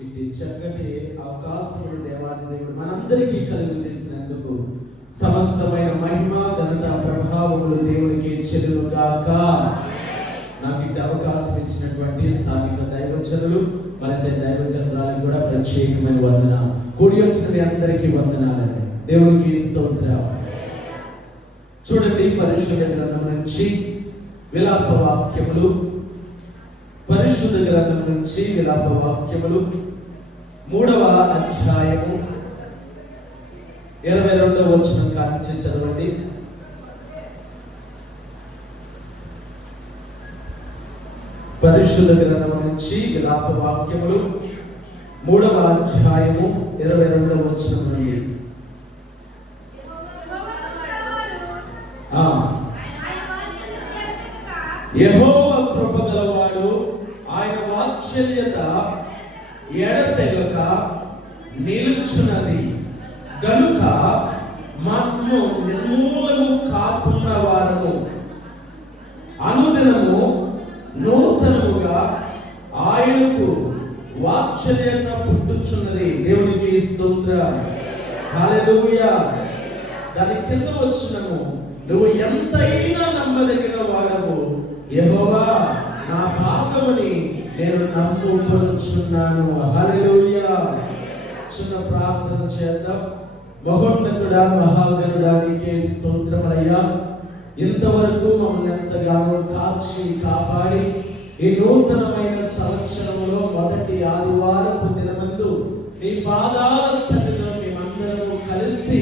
ఇట్టి చక్కటి అవకాశములు దేవాది దేవుడు మనందరికీ కలుగు చేసినందుకు సమస్తమైన మహిమ ఘనత ప్రభావములు దేవునికి చెరువుగాక నాకు ఇటు అవకాశం ఇచ్చినటువంటి స్థానిక దైవచనులు మరైతే దైవజనురాలకు కూడా ప్రత్యేకమైన వందన కూడి వచ్చిన అందరికీ వందనాలండి. దేవునికి స్తోత్రం. చూడండి పరిశుభ్రత గ్రంథం నుంచి విలాప వాక్యములు పరిశుద్ధ గ్రంథం నుంచి విలాప వాక్యములు మూడవ అధ్యాయము ఇరవై రెండవ వచనం కాంచి చదవండి. పరిశుద్ధ గ్రంథం నుంచి విలాప వాక్యములు మూడవ అధ్యాయము ఇరవై రెండవ వచనం నుండి. ఆ. యెహోవ కృప గలవాడు ఆయన వాత్సల్యత ఎడతెగక నిలుచున్నది. గనుక మనము నిర్మూలము కాకున్న వారము. అనుదినము నూతనముగా ఆయనకు వాత్సల్యత పుట్టుచున్నది. దేవునికి స్తోత్రం. హల్లెలూయా. దాని కింద వచ్చినము. నువ్వు ఎంతైనా నమ్మదగిన వాడవు. యహోవా నా భాగమని నేను నమ్ముకొనుచున్నాను. హల్లెలూయా. చిన్న ప్రార్థన చేద్దాం. మహోన్నతుడా మహాగరుడా నీకే స్తోత్రమయ్యా ఇంతవరకు మమ్మల్ని ఎంతగానో కాచి కాపాడి ఈ నూతనమైన సంవత్సరంలో మొదటి ఆదివారపు దినమందు నీ పాదాల సన్నిధిలో మేమందరము కలిసి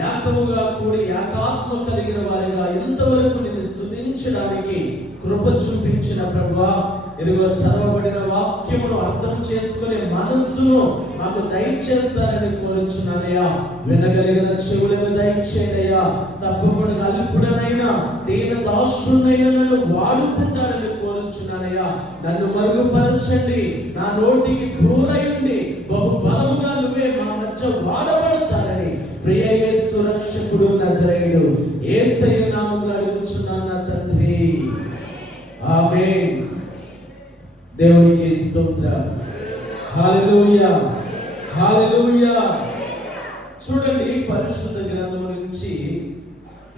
ఏకముగా కూడి ఏకాత్మ కలిగిన వారిగా ఇంతవరకు నిన్ను స్తుతించడానికి కృప చూపించిన ప్రభా ఇదిగో చదవబడిన వాక్యమును అర్థం చేసుకునే మనస్సును నాకు దయచేస్తానని కోరుచున్నానయ్యా. వినగలిగిన చెవులను దయచేయనయ్యా. తప్పకుండా అల్పుడనైనా దేని దాసునైనా నన్ను వాడుకుంటారని కోరుచున్నానయ్యా. నన్ను మరుగుపరచండి. నా నోటికి దూరయండి బహుబలముగా నువ్వే నా మధ్య వాడబడతానని ప్రియ యేసు రక్షకుడు నజరేయుడు యేసయ్య నామములో అడుగుచున్నాను నా తండ్రి ఆమేన్ దేవునికి స్తోత్ర. హల్లెలూయా హల్లెలూయా చూడండి పరిశుద్ధ గ్రంథం నుంచి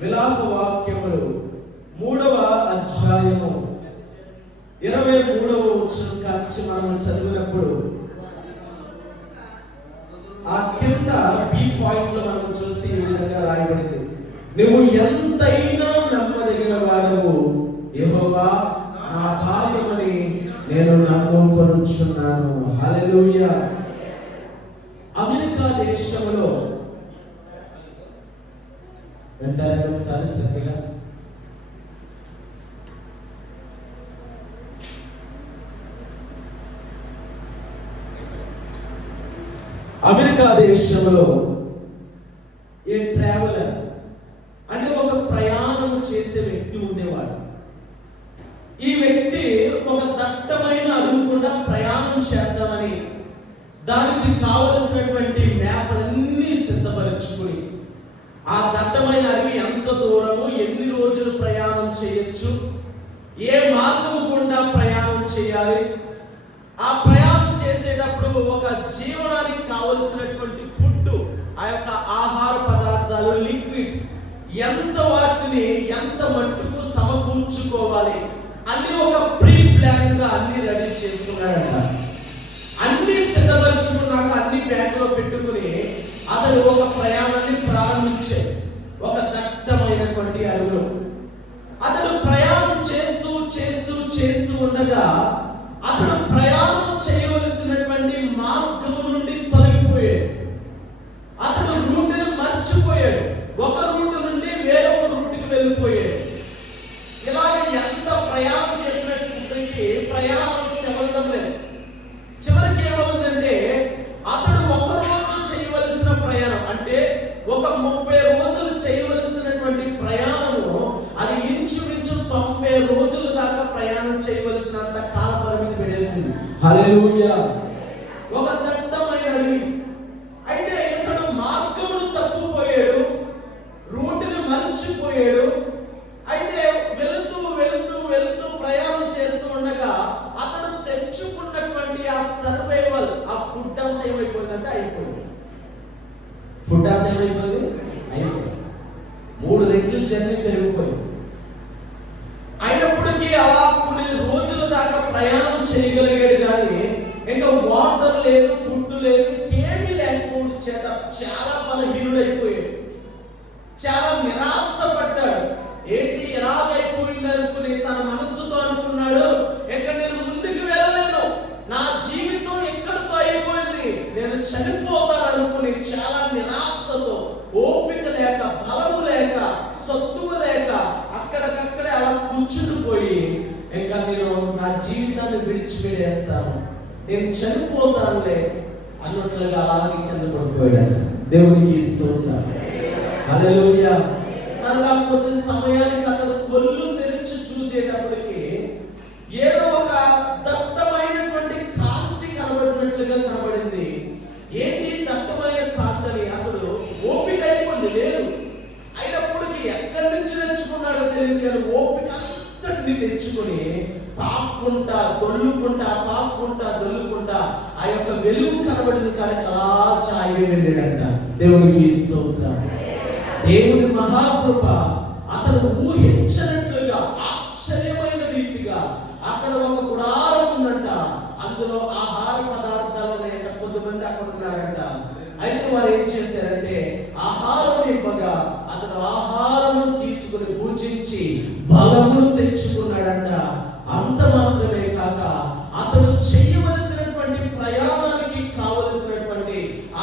విలాప వాక్యములు మూడవ అధ్యాయము ఇరవై మూడవ వచనం కాంచి మనం చదివినప్పుడు ఆ కింద బి పాయింట్లో మనం చూస్తే ఈ విధంగా రాయబడింది. నువ్వు ఎంతైనా నమ్మదగిన వాడవు. యహోవా నా భాగ్యమని నేను నమ్ముకొనుచున్నాను హల్లెలూయా. అమెరికా దేశంలో వెంటనే ఒకసారి శ్రద్ధగా. అమెరికా దేశంలో ఏ ట్రావెలర్ అంటే ఒక ప్రయాణం చేసే వ్యక్తి ఉండేవాడు. ఈ వ్యక్తి దట్టమైన అడుగుకుండా ప్రయాణం చేద్దామని దానికి కావలసినటువంటి మ్యాప్లన్నీ సిద్ధపరచుకుని ఆ దట్టమైన అడవి ఎంత దూరము ఎన్ని రోజులు ప్రయాణం చేయొచ్చు? ఏ మార్గము గుండా ప్రయాణం చేయాలి? ఆ ప్రయాణం చేసేటప్పుడు ఒక జీవనానికి కావలసినటువంటి ఫుడ్ ఆ యొక్క ఆహార పదార్థాలు లిక్విడ్స్ ఎంత వాటిని ఎంత మట్టుకు సమకూర్చుకోవాలి? అన్ని ఒక ప్రీ ప్లాన్గా అన్ని రెడీ చేసుకున్నాడంట. అన్ని సిద్ధపరచుకున్నాక అన్ని బ్యాగ్లో పెట్టుకుని అతడు ఒక ప్రయాణాన్ని ప్రారంభించాడు ఒక దట్టమైనటువంటి అడుగులో అతడు ప్రయాణం చేస్తూ చేస్తూ చేస్తూ ఉండగా అతడు ప్రయాణం చేయవలసినటువంటి మార్గం నుండి తొలగిపోయాడు. అతడు రూట్ని మర్చిపోయాడు. ఒక రూట్ నుండి వేరొక రూట్కి వెళ్ళిపోయాడు. అంటే అయిపోయింది. ఫుడ్ అంతా ఏమైపోయింది? అయిపోయింది. మూడు రెట్లు జర్నీ పెరిగిపోయింది అయినప్పటికీ అలా కొన్ని రోజుల దాకా ప్రయాణం చేయగలిగాడు కానీ ఇంకా వాటర్ లేదు ఫుడ్ లేదు కేమీ లేకపోవడం చేత చాలా బలహీనుడైపోయాడు చాలా నిరాశపడ్డాడు ఏంటి ఎలాగైపోయింది అనుకుని తన మనస్సుతో అనుకున్నాడు ఇక నేను ముందుకు వెళ్ళలేను నా జీవితం ఎక్కడితో అయిపోయింది నేను చనిపోతాను అనుకుని చాలా నిరాశతో ఓపిక లేక బలము లేక సత్తువ లేక అక్కడికక్కడే అలా కూర్చుండిపోయి ఇంకా నేను నా జీవితాన్ని విడిచిపెట్టేస్తాను నేను చనిపోతానులే అన్నట్లుగా అలాగే కింద పడిపోయాడు. దేవునికి ఇస్తూ ఉంటాను హల్లెలూయా. మరలా కొద్ది సమయాన్ని అతను కొల్లు తెరిచి చూసేటప్పటికి ఏదో ఒక దట్టమైనటువంటి కాంతి కనబడినట్లుగా కనబడింది ఏంటి దట్టమైన కాంతి అని అతడు ఓపిక అయిపోయింది లేదు అయినప్పటికీ ఎక్కడి నుంచి తెచ్చుకున్నాడో తెలియదు కానీ ఓపిక అంతటిని తెచ్చుకొని పాక్కుంటా దొల్లుకుంటా పాక్కుంటా దొల్లుకుంటా ఆ యొక్క వెలుగు కనబడిన కాడికి అలా చాయి వెళ్ళాడంట దేవునికి స్తోత్రం. దేవుని మహాకృప అతను ఊహించినట్లుగా ఆశ్చర్యమైన రీతిగా అక్కడ ఒక గుడారం ఉందంట. అందులో ఆహార పదార్థాలు ఉన్నాయంట కొంతమంది అక్కడ ఉన్నారంట. అయితే వారు ఏం చేశారంటే ఆహారం ఇవ్వగా అతను ఆహారము తీసుకుని పూజించి బలమును తెచ్చుకున్నాడంట. అంత మాత్రమే కాక అతను చెయ్యి ప్రయాణానికి కావలసినటువంటి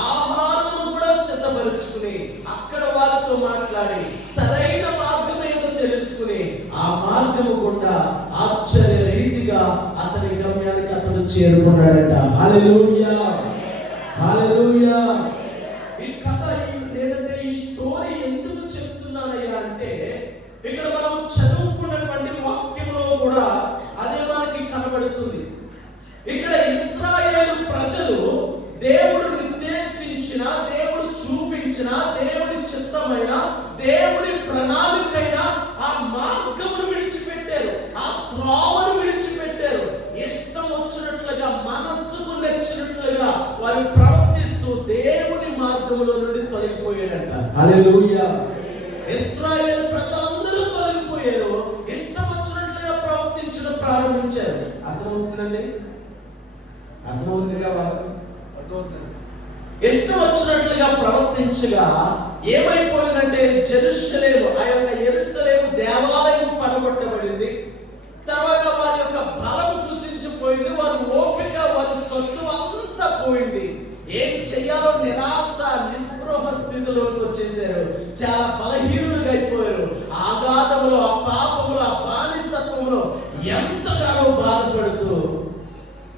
ఆహారము కూడా సిద్ధపరుచుకుని అక్కడ వారితో మాట్లాడి సరైన మార్గం ఏదో తెలుసుకుని ఆ మార్గము గుండా ఆశ్చర్య రీతిగా అతని గమ్యానికి అతను చేరుకున్నాడట. హాలెలూయా హాలెలూయా ఈ కథ ఈ- లేదంటే ఈ స్టోరీ ఎందుకు చెప్తున్నానయ్యా అంటే ఇక్కడ మనం చదువుకున్నటువంటి వాక్యంలో కూడా నుండి తొలగిపోయాడంట. హల్లెలూయా. ఇస్రాయేల్ ప్రజలందరూ తొలగిపోయారు. ఇష్టం వచ్చినట్లుగా ప్రవర్తించడం ప్రారంభించారు. అర్థమవుతుందండి? అర్థమవుతుందిగా వాక్యం? ఇష్టం వచ్చినట్లుగా ప్రవర్తించగా ఏమైపోయిందంటే జెరూషలేము ఆ యొక్క ఎరుసలేము దేవాలయం పడగొట్టబడింది. తర్వాత వారి యొక్క బలం కుసించిపోయింది వారి ఓపిక వారి సొత్తు అంతా పోయింది. ఏం చెయ్యాలో నిరాశ నిస్పృహ స్థితిలోకి వచ్చేసారు. చాలా బలహీనులుగా అయిపోయారు. ఆఘాతములో ఆ పాపములో ఆ బానిసత్వంలో ఎంతగానో బాధపడుతూ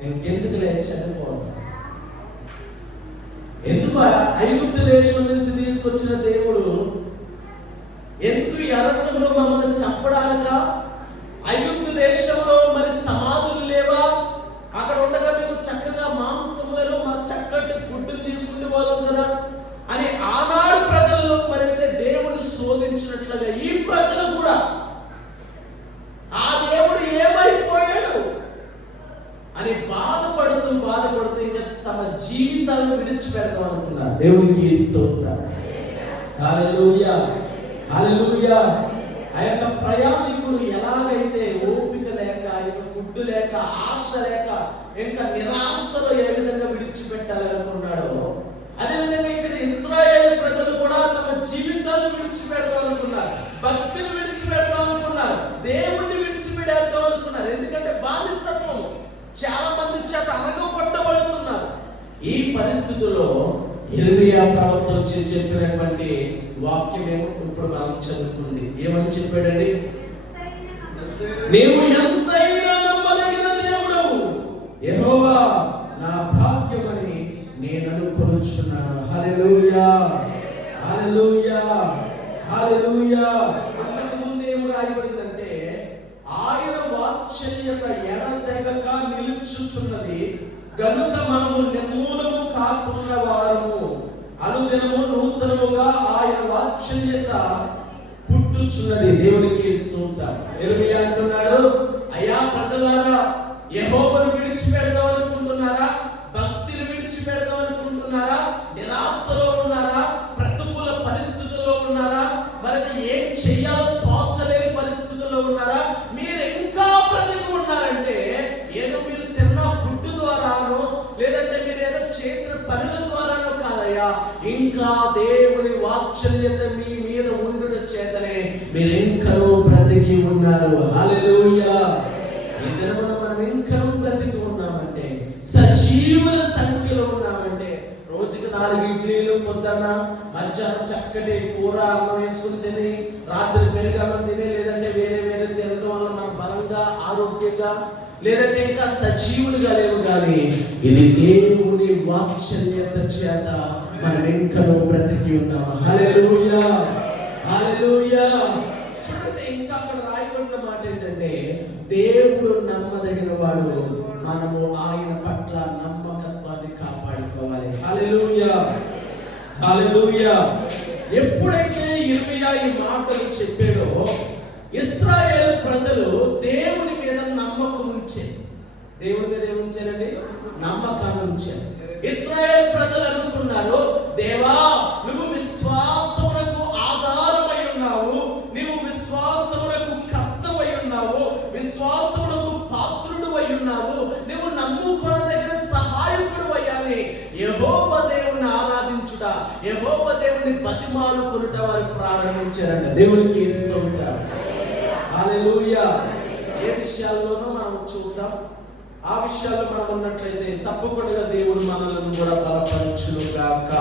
ఇంకెందుకు లేదు చనిపోవడం ఎందుకు ఆ ఐగుప్తు దేశం నుంచి తీసుకొచ్చిన దేవుడు? ఎందుకు ఈ మమ్మల్ని చంపడానిక? శోధించినట్లుగా ఈ ప్రశ్న కూడా. ఆ దేవుడు ఏమైపోయాడు? అని బాధపడుతూ బాధపడుతూ ఇంకా తమ జీవితాలను విడిచిపెడతాం అనుకున్నారు దేవునికి ఇస్తూ ఆ యొక్క ప్రయాణికులు ఎలాగైతే ఓపిక లేక ఫుడ్ లేక ఆశ లేక ఇంకా నిరాశలో ఏ విధంగా విడిచిపెట్టాలనుకున్నాడో అదేవిధంగా ఇక్కడ ఇస్రాయేల్ ప్రజలు కూడా తమ జీవితాలను విడిచిపెడతాం అనుకున్నారు భక్తిని విడిచిపెడతాం అనుకున్నారు దేవుణ్ణి విడిచిపెడతాం అనుకున్నారు ఎందుకంటే బానిసత్వం చాలా మంది చేత అనగొట్టబడుతున్నారు ఈ పరిస్థితుల్లో ఇరవయా ప్రవక్త వచ్చి చెప్పినటువంటి వాక్యం ఏమో ఇప్పుడు మనం చదువుకుంది. ఏమని చెప్పాడండి? నీవు ఎంతైనా నమ్మదగిన దేవుడు. ఎహోవా నా భాగ్యమని నేను అనుకొనుచున్నాను హల్లెలూయా. హల్లెలూయా. హల్లెలూయా అంతకు ముందు ఏం రాయబడిందంటే ఆయన వాత్సల్యత ఎడతెగక నిలుచుచున్నది. గనుక మనము నిర్మూలము కాకున్న వారము అనుదినము నూతనముగా ఆయన వాత్సల్యత పుట్టుచున్నది. దేవునికి స్తోత్రం. ఎరుమయ్య అంటున్నాడు అయ్యా ప్రజలారా యహోవను విడిచిపెడదాం అనుకుంటున్నారా? భక్తిని విడిచిపెడదాం అనుకుంటున్నారా? నిరాశలో ఉన్నారా? ప్రతికూల పరిస్థితుల్లో ఉన్నారా? మరి ఏం చెయ్యాలో ఇది దేవుని వాత్సల్యత చేత మనం ఇంకనూ బ్రతికి ఉన్నాము? హల్లెలూయా! హల్లెలూయా! చూడండి ఇంకా అక్కడ రాయబడిన మాట ఏంటంటే దేవుడు నమ్మదగిన వాడు. మనము ఆయన పట్ల నమ్మకత్వాన్ని కాపాడుకోవాలి. హల్లెలూయా! హల్లెలూయా! ఎప్పుడైతే ఇర్మియా ఈ మాటలు చెప్పాడో ఇస్రాయేల్ ప్రజలు దేవుడు మీద నమ్మకం ఉంచారు దేవుని మీద ఏముంచారండి నమ్మకాన్ని ఉంచారు ఇస్రాయేల్ ప్రజలు అనుకున్నారు దేవా నువ్వు విశ్వాసమునకు ఆధారమై ఉన్నావు నువ్వు విశ్వాసమునకు కర్తవై ఉన్నావు విశ్వాసమునకు పాత్రుడు అయి ఉన్నావు నువ్వు నమ్ముకున్న దగ్గర సహాయకుడు అయ్యాలి యహోవ దేవుని ఆరాధించుట యహోవ దేవుని బతిమాలుకునుట వారు ప్రారంభించారంట. దేవునికి స్తోత్రం. హల్లెలూయా. ఏ విషయాల్లోనూ మనం ఆ విషయాల్లో మనం ఉన్నట్లయితే తప్పకుండా దేవుడు మనలను కూడా బలపరచును కాక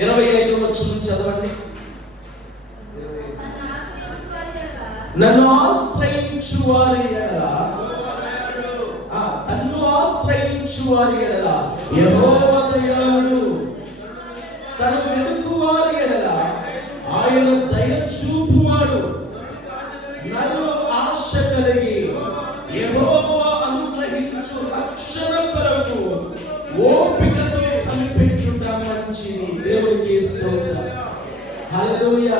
ఇరవై ఐదు వచ్చిన చదవండి. నన్ను ఆశ్రయించు వారి ఎడల. ఆ, తన్ను ఆశ్రయించు వారి ఎడల యహోవదయాడు తను వెతుకు వారి ఎడల. ఆయన దయ చూపువాడు. నన్ను ఆశ కలిగి. యహో స్తోత్రం హల్లెలూయా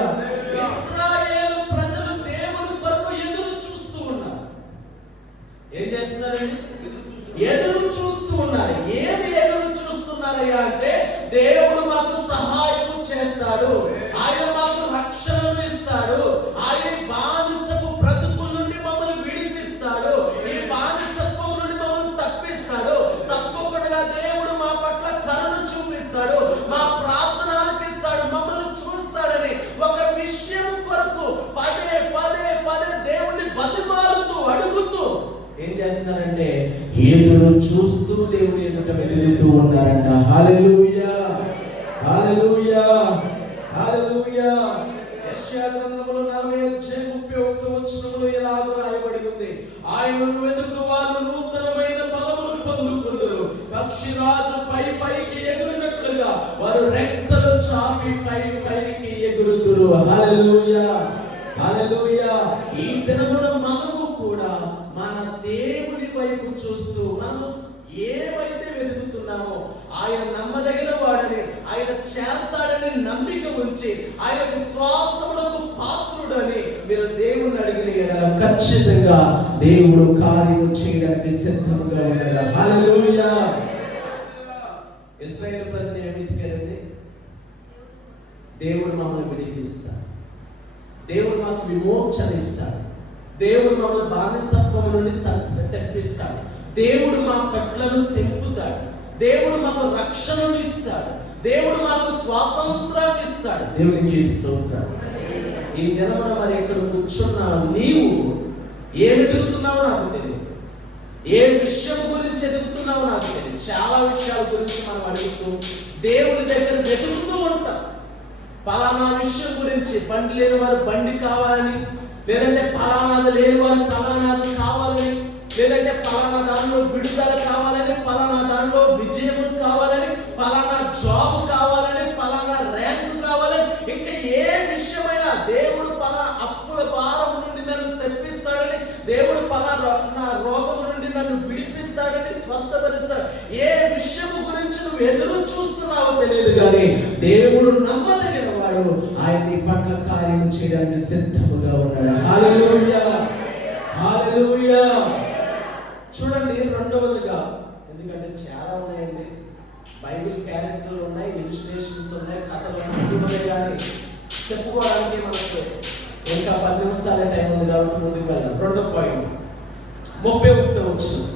చేస్తున్నారంటే ఎదురు చూస్తూ దేవుని ఎదుట వెలుగుతూ ఉన్నారంట. హల్లెలూయా! హల్లెలూయా! హల్లెలూయా! యెషయా గ్రంథములో 40 అధ్యాయం 31 వచనములో ఇలాగ రాయబడి ఉంది. ఆయనను వెతుకు వారు నూతనమైన బలమును పొందుకుందురు. పక్షిరాజు పై పైకి ఎగురునట్లుగా వారు రెక్కలు చాపి పై పైకి ఎగురుదురు. హల్లెలూయా! హల్లెలూయా! ఈ దినమున మనము కూడా మన దేవుని వైపు చూస్తూ మనము ఏమైతే వెతుకుతున్నామో ఆయన నమ్మదగిన వాడని ఆయన చేస్తాడని నమ్మిక ఉంచి ఆయన విశ్వాసములకు పాత్రుడని మీరు దేవుని అడిగిన ఎడల ఖచ్చితంగా దేవుడు కార్యము చేయడానికి సిద్ధంగా ఉండగా. హల్లెలూయా. ఇస్రాయేల్ ప్రజలు ఏమిటికారండి దేవుడు మమ్మల్ని విడిపిస్తాడు. దేవుడు మాకు విమోచన ఇస్తాడు. దేవుడు మమ్మల్ని బానిసత్వం నుండి తప్పిస్తాడు. దేవుడు మా కట్లను తెంపుతాడు. దేవుడు మాకు రక్షణను ఇస్తాడు. దేవుడు మాకు స్వాతంత్రాన్ని ఇస్తాడు. దేవునికి ఉంటాడు ఈ దినమున మరి ఇక్కడ కూర్చున్న నీవు ఏం ఎదుగుతున్నావో నాకు తెలియదు ఏ విషయం గురించి ఎదుగుతున్నావో నాకు తెలియదు చాలా విషయాల గురించి మనం అడుగుతూ దేవుని దగ్గర వెతుకుతూ ఉంటాం. పలానా విషయం గురించి బండి లేని వారు బండి కావాలని లేదంటే పలానాది లేని వారు పలానాది కావాలని లేదంటే పలానా దానిలో విడుదల విడిపిస్తాడని ఏ విషయము గురించి నువ్వు ఎదురు చూస్తున్నావో తెలియదు కానీ దేవుడు నమ్మదగిన వాడు. ఆయన నీ పట్ల కార్యం చేయడానికి సిద్ధముగా ఉన్నాడు. హల్లెలూయా. హల్లెలూయా. చూడండి రెండవదిగా. ఎందుకంటే చాలా ఉన్నాయండి. బైబిల్ క్యారెక్టర్లు ఉన్నాయి ఇన్స్టిట్యూషన్స్ ఉన్నాయి కథలు ఉన్నాయి కానీ చెప్పుకోవడానికి మనకు ఇంకా పది నిమిషాలే టైం ఉంది కాబట్టి ముందుకు వెళ్దాం. రెండో పాయింట్. ముప్పై ఒకటి వచ్చింది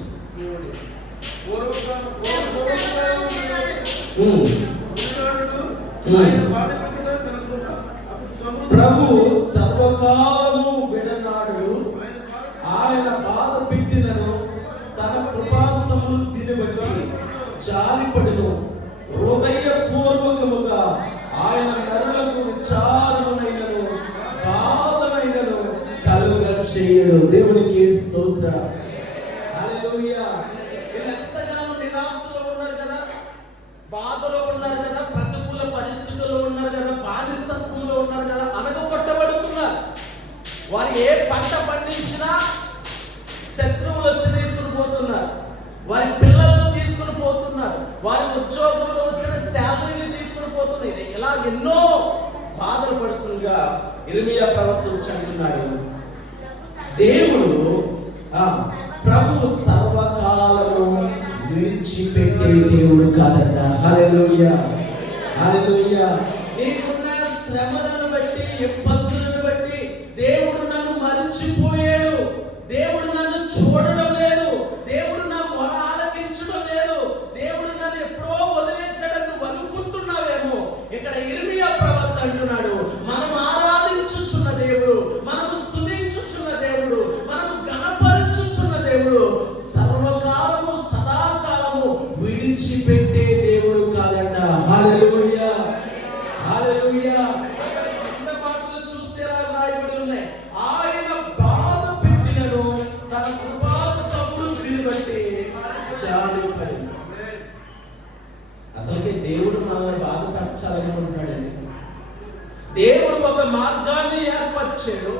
ప్రభు బాధలో ఉన్నారు కదా ప్రతికూల పరిస్థితుల్లో ఉన్నారు కదా బానిసత్వంలో ఉన్నారు కదా అనగా కొట్టబడుతున్నారు. వారు ఏ పంట పండించినా శత్రువులు వచ్చి తీసుకుని పోతున్నారు. వారి పిల్లలను తీసుకుని పోతున్నారు. వారి ఉద్యోగంలో వచ్చిన శాలరీని తీసుకుని పోతున్నారు. ఇలా ఎన్నో బాధలు పడుతుండగా ఇరిమియా ప్రవక్త వచ్చి అంటున్నాడు దేవుడు ప్రభు సర్వకాలము విడిచిపెట్టే దేవుడు కాదట హల్లెలూయా. హల్లెలూయా. నీకున్న శ్రమలను బట్టి ఎప్ప రాయబడి ఉన్నాయి ఆయన బాధ పెట్టినను తన కృపా సమృద్ధిని బట్టి జాలిపడి అసలుకి దేవుడు మనల్ని బాధపరచాలనుకుంటున్నాడండి. దేవుడు ఒక మార్గాన్ని ఏర్పరిచాడు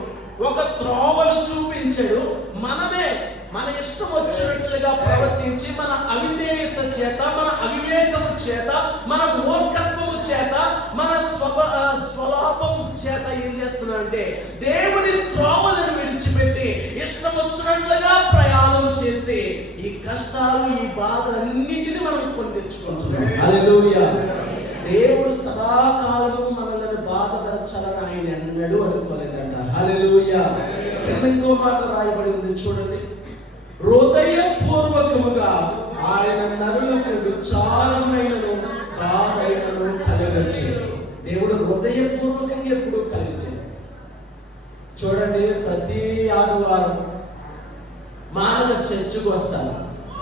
ఒక త్రోవను చూపించాడు. మనమే మన ఇష్టం వచ్చినట్లుగా ప్రవర్తించి మన అవిధేయత చేత మన అవివేకము చేత మన మూర్ఖత్వము చేత మన స్వభ ఆ, స్వలాభం చేత ఏం చేస్తున్నామంటే దేవుని త్రోవలను విడిచిపెట్టి ఇష్టం వచ్చినట్లుగా ప్రయాణం చేసి ఈ కష్టాలు ఈ బాధలన్నింటినీ మనం కొని తెచ్చుకుంటున్నాం. హల్లెలూయా. దేవుడు సదాకాలము మనల్ని బాధపరచాలని ఆయన ఎన్నడూ అనుకోలేదంట. హల్లెలూయా. కింద ఇంకో మాట రాయబడి ఉంది చూడండి. హృదయ పూర్వకముగా ఆయన నరులకు విచారమైనను హృదయపూర్వకంగా ఎప్పుడు కలిగించింది చూడండి ప్రతి ఆదివారం మానక చర్చకు వస్తాను.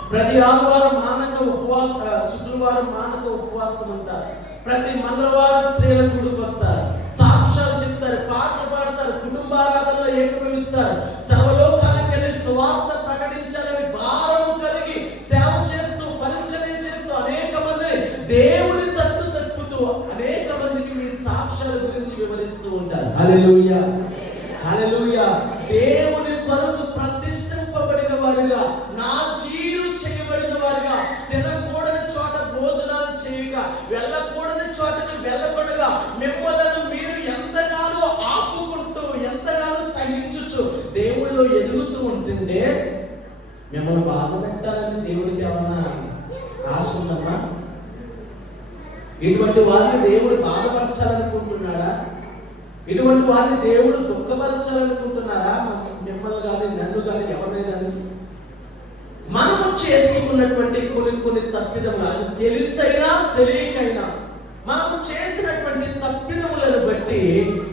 ప్రతి ఆదివారం మానక ఉపవాస శుక్రవారం మానక ఉపవాసం ఉంటారు. ప్రతి మంగళవారం స్త్రీల గుడికి వస్తారు. సాక్ష్యాలు చెప్తారు పాటలు పాడతారు కుటుంబారాధనలో ఏకీభవిస్తారు. సర్వలోకానికి వెళ్ళి సువార్త ప్రకటించాలని భారము కలిగి సేవ చేస్తూ పరిచయం చేస్తూ అనేక మందిని దేవుని వివరిస్తూ ఉంటారు దేవుని కొరకు ప్రతిష్ఠింపబడిన వారిగా నా జీరు చేయబడిన వారిగా తినకూడని చోట భోజనాలు చేయక వెళ్ళకూడని చోటకి వెళ్ళకుండా మిమ్మల్ని మీరు ఎంతగానో ఆపుకుంటూ ఎంతగానో సహించుచు దేవుళ్ళు ఎదుగుతూ ఉంటుంటే మిమ్మల్ని బాధ పెట్టాలని దేవుడికి ఏమన్నా ఆశ ఉందమ్మా? ఇటువంటి వాళ్ళని దేవుడు బాధపరచాలనుకుంటున్నాడా? ఇటువంటి వారిని దేవుడు దుఃఖపరచాలనుకుంటున్నారా? మిమ్మల్ని కానీ నన్ను కానీ ఎవరైనా మనము చేసుకున్నటువంటి కొన్ని కొన్ని తప్పిదములు అది తెలిసైనా తెలియకైనా మనము చేసినటువంటి తప్పిదములను బట్టి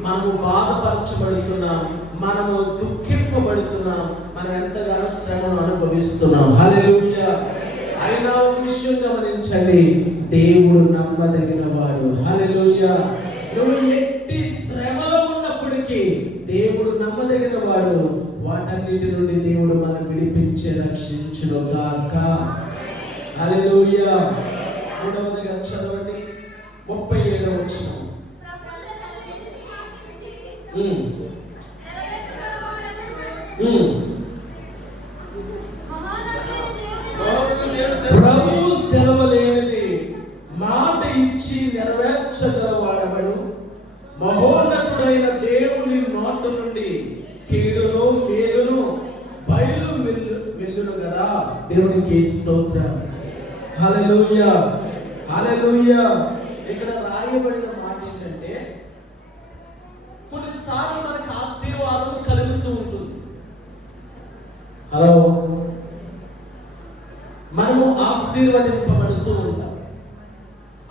మనము బాధపరచబడుతున్నాం మనము దుఃఖింపబడుతున్నాం మనం ఎంతగానో శ్రమను అనుభవిస్తున్నాం హల్లెలూయా! అయినా ఒక విషయం గమనించండి దేవుడు నమ్మదగిన వాడు హల్లెలూయా! నువ్వు ఉన్నప్పటికీ దేవుడు నమ్మదగిన వాడు. వాటన్నిటి నుండి దేవుడు మనం విడిపించి రక్షించును గాక. మూడవదిగా చదవండి. ముప్పై ఏడవ వచ్చిన బాధను నేను ప్రభు సెలవు లేనిది మాట ఇచ్చి నెరవేర్చగలవాడవడు మహోన్నతుడైన దేవుని నోట నుండి కీడును మేలును బయలు వెళ్ళు వెళ్ళును కదా దేవునికి స్తోత్రం హల్లెలూయా హల్లెలూయా ఇక్కడ రాయబడిన మాట ఏంటంటే కొన్నిసార్లు మనకు ఆశీర్వాదం కలుగుతూ ఉంటుంది హలో మనము ఆశీర్వదింపబడుతూ ఉంటాం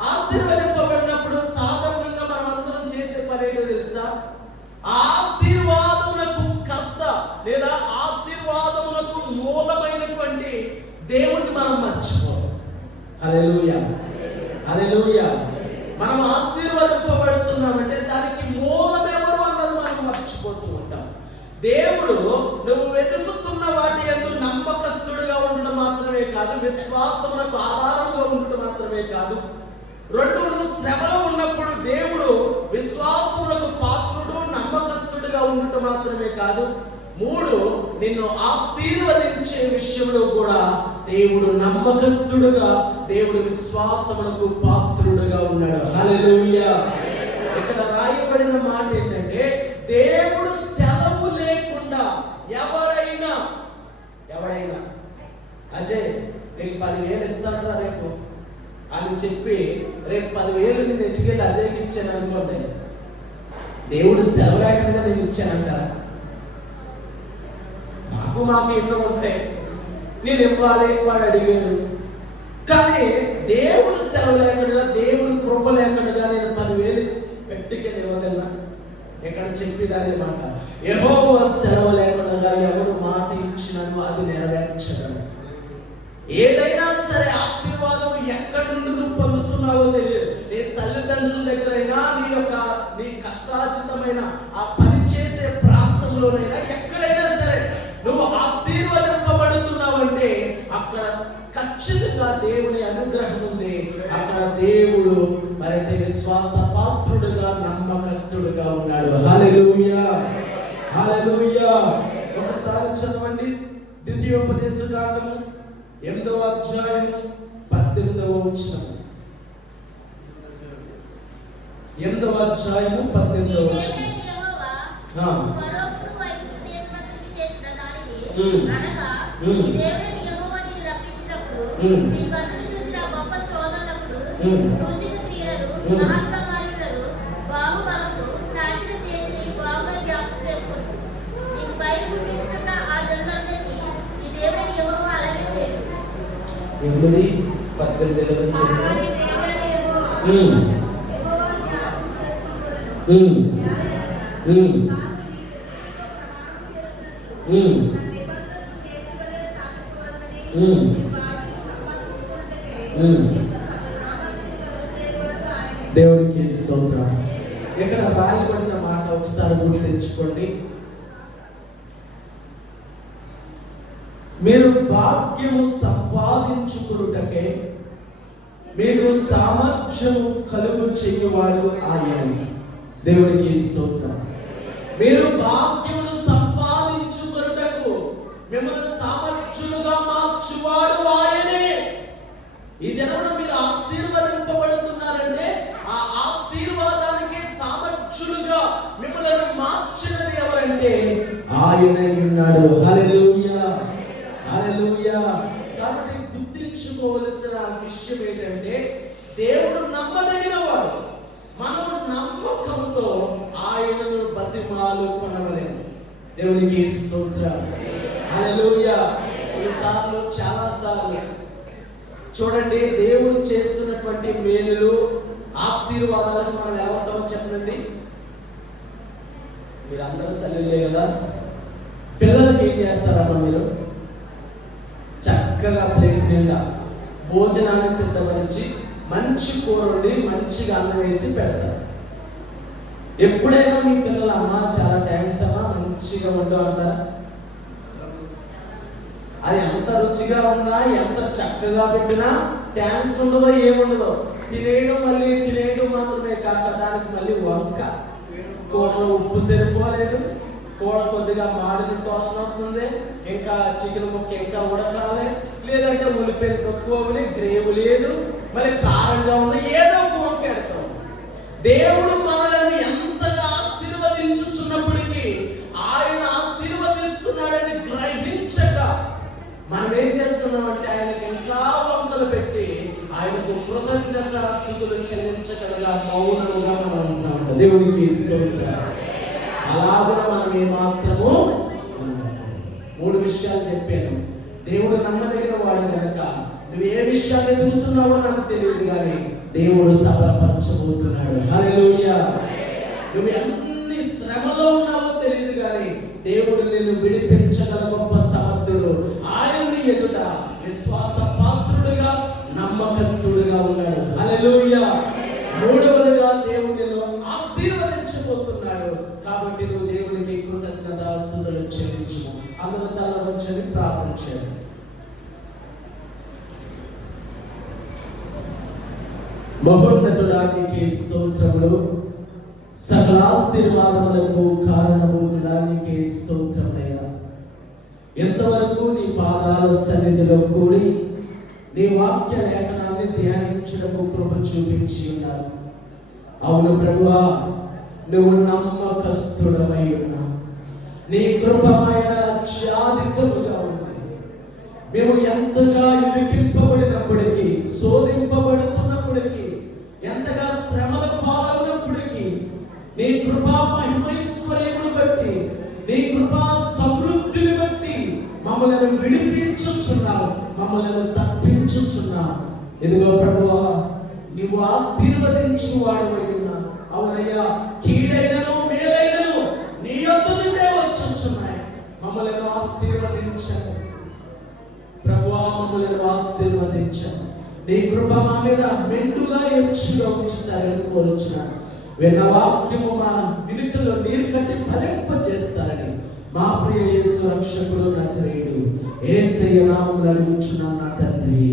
ఆశీర్వదింపబడినప్పుడు సాధారణంగా మనం అందరం చేసే పని ఏంటో తెలుసా ఆశీర్వాదములకు కర్త లేదా ఆశీర్వాదములకు మూలమైనటువంటి దేవుణ్ణి మనం మర్చిపోం హల్లెలూయా. హల్లెలూయా. మనం ఆశీర్వదింపబడుతున్నామంటే దానికి మూలం ఎవరు అన్నది మనం మర్చిపోతూ ఉంటాం. దేవుడు నువ్వు వెతుకుతున్న వాటి ఎందు నమ్మకస్తుడిగా ఉండడం మాత్రమే కాదు విశ్వాసమునకు ఆధారముగా ఉండడం మాత్రమే కాదు. రెండు నువ్వు శ్రమలో ఉన్నప్పుడు దేవుడు విశ్వాసములకు పాత్రుడు నమ్మకస్తుడిగా ఉండటం మాత్రమే కాదు. మూడు నిన్ను ఆశీర్వదించే విషయంలో కూడా దేవుడు నమ్మకస్తుడుగా దేవుడు విశ్వాసమునకు పాత్రుడుగా ఉన్నాడు. హల్లెలూయా. ఇక్కడ రాయబడిన మాట ఏంటంటే దేవుడు సెలవు లేకుండా ఎవరైనా ఎవరైనా అజయ్ నీకు పదివేలు ఇస్తానరా రేపు. అని చెప్పి రేపు పదివేలు నేను ఎట్టుకెళ్ళి అజయ్కి ఇచ్చాను అనుకోండి దేవుడు సెలవు లేకుండా నేను ఇచ్చానంట మాకు మాకు ఎన్నో ఉంటాయి నేను ఇవ్వాలి వాడు అడిగాను కానీ దేవుడు సెలవు లేకుండా దేవుడు కృప లేకుండా నేను పదివేలు పెట్టుకెళ్ళి ఇవ్వగలనా ఎక్కడ చెప్పేదాని మాట? యెహోవా సెలవు లేకుండా ఎవడు మాట ఇచ్చినను అది నెరవేర్చడం. ఏదైనా సరే ఆశీర్వాదం ఎక్కడి నుండి నువ్వు పొందుతున్నావో తెలియదు. నీ తల్లిదండ్రుల దగ్గరైనా నీ యొక్క నీ కష్టార్జితమైన ఆ పని చేసే ప్రాంతంలోనైనా ఎక్కడైనా సరే నువ్వు ఆశీర్వదింపబడుతున్నావంటే అక్కడ ఖచ్చితంగా దేవుని అనుగ్రహం ఉంది. అక్కడ దేవుడు మరైతే విశ్వాస పాత్రుడుగా నమ్మకస్తుడుగా ఉన్నాడు. ఒకసారి చదవండి. ద్వితీయోపదేశ కాండము ఎనిమిదవ అధ్యాయము పద్దెనిమిదవ వచనం. ఎనిమిదవ అధ్యాయము పద్దెనిమిదవ వచనం. ఆ. ఉమ్. ఉమ్. ఉమ్. ఉమ్. ఉమ్. ఎనిమిది పద్దెనిమిది కదా చదివాం. ఉమ్. ఉమ్. ఉమ్. ఉమ్. ఉమ్. ఉమ్. దేవుడికి స్తోత్రం. ఇక్కడ రాయబడిన మాట ఒకసారి గుర్తు తెచ్చుకోండి. మీరు భాగ్యము సంపాదించుకున్నటకే మీకు సామర్థ్యము కలుగు చేయవాడు ఆయన. దేవుడికి స్తోత్రం. మీరు భాగ్యమును సంపాదించుకున్నటకు మిమ్మల్ని సామర్థ్యులుగా మార్చువాడు ఈ దినమున మీరు ఆశీర్వదింపబడుతున్నారంటే ఆ ఆశీర్వాదానికి సామర్థ్యులుగా మిమ్మల్ని మార్చినది ఎవరంటే ఆయన ఉన్నాడు. హల్లెలూయా. హల్లెలూయా. కాబట్టి గుర్తించుకోవలసిన విషయం ఏంటంటే దేవుడు నమ్మదగిన వాడు మనం నమ్మకంతో ఆయనను బతిమాలు కొనవలేము. దేవునికి స్తోత్రం. హల్లెలూయా. కొన్నిసార్లు చాలా సార్లు చూడండి దేవుడు చేస్తున్నటువంటి మేలులు ఆశీర్వాదాలను మనం ఎలా ఉంటామో చెప్పండి. మీరందరూ తల్లిలే కదా? పిల్లలకి ఏం చేస్తారమ్మా మీరు? చక్కగా ప్లేట్ నిండా భోజనాన్ని సిద్ధపరిచి మంచి కూర వండి మంచిగా అన్నం వేసి పెడతారు. ఎప్పుడైనా మీ పిల్లలు అమ్మ చాలా థ్యాంక్స్ అమ్మా మంచిగా వండు అంటారా? అది ఎంత రుచిగా ఉన్నా ఎంత చక్కగా పెట్టినా ట్యాంక్స్ ఉండదో ఏముండదో తినేయడం మళ్ళీ తినేయడం మాత్రమే కాక దానికి మళ్ళీ వంక. కూరలో ఉప్పు సరిపోలేదు. కూర కొద్దిగా మాడిన టోషన్ వస్తుంది. ఇంకా చికెన్ ముక్క ఇంకా ఉడకాలి. లేదంటే ఉల్లిపాయలు తక్కువ ఉంది, గ్రేవ్ లేదు. మరి కారంగా ఉంది ఏదో ఒక వంక ఎడతాం దేవుడు మనలను మనం ఏం చేస్తున్నాం అంటే ఆయనకి ఇంకా వంకలు పెట్టి ఆయనకు కృతజ్ఞత స్థుతులు చెల్లించగలగా మౌనంగా మనం ఉంటాం దేవునికి స్తోత్రం. అలాగే మనం ఏమాత్రము మూడు విషయాలు చెప్పాను. దేవుడు నమ్మదగిన వాడు కనుక నువ్వు ఏ విషయాలు ఎదుగుతున్నావో నాకు తెలియదు కానీ దేవుడు సఫలపరచబోతున్నాడు హల్లెలూయా. నువ్వు ఎన్ని శ్రమలో ఉన్నావో తెలియదు కానీ దేవుడు నిన్ను విడిపి గొప్ప సమర్థుడు ఆయన్ని ఎదుట విశ్వాస పాత్రుడుగా నమ్మకస్తుడుగా ఉన్నాడు హల్లెలూయా మూడవదిగా దేవుడు నిన్ను ఆశీర్వదించబోతున్నాడు కాబట్టి నువ్వు దేవునికి కృతజ్ఞత స్థుతులు చెల్లించు అందరూ తల వచ్చని ప్రార్థన చేయండి మహోన్నతుడానికి స్తోత్రములు. సకల ఆశీర్వాదములకు కారణభూతుడానికి స్తోత్రమయ్యా ఎంతవరకు నీ పాదాల సన్నిధిలో కూడి నీ వాక్య లేఖనాన్ని ధ్యానించడము కృప చూపించి ఉన్నారు. అవును ప్రభువా నువ్వు నమ్మకస్తుడమై ఉన్నావు. నీ కృపమైన లక్ష్యాధికముగా విడిపించుచున్నావు. మమ్మల్ని తప్పించుచున్నావు. ఇదిగో ప్రభువా నువ్వు ఆశీర్వదించు వాడు ఉన్నావు. అవునయ్యా కీడైనను మేలైనను నీ యొక్క నుండే వచ్చుచున్నాయి. మమ్మల్ని ఆశీర్వదించను ప్రభువా మమ్మల్ని ఆశీర్వదించను నీ కృప మా మీద మెండుగా ఎచ్చుగా ఉంచుతారని కోరుచున్నాను. విన్న వాక్యము మా వినుకలో నీరు కట్టి ఫలింప చేస్తారని మా ప్రియ యేసు రక్షకుడు నచరేయుడు ఏసయ్య నామం నడుగుచున్నాను నా తండ్రి.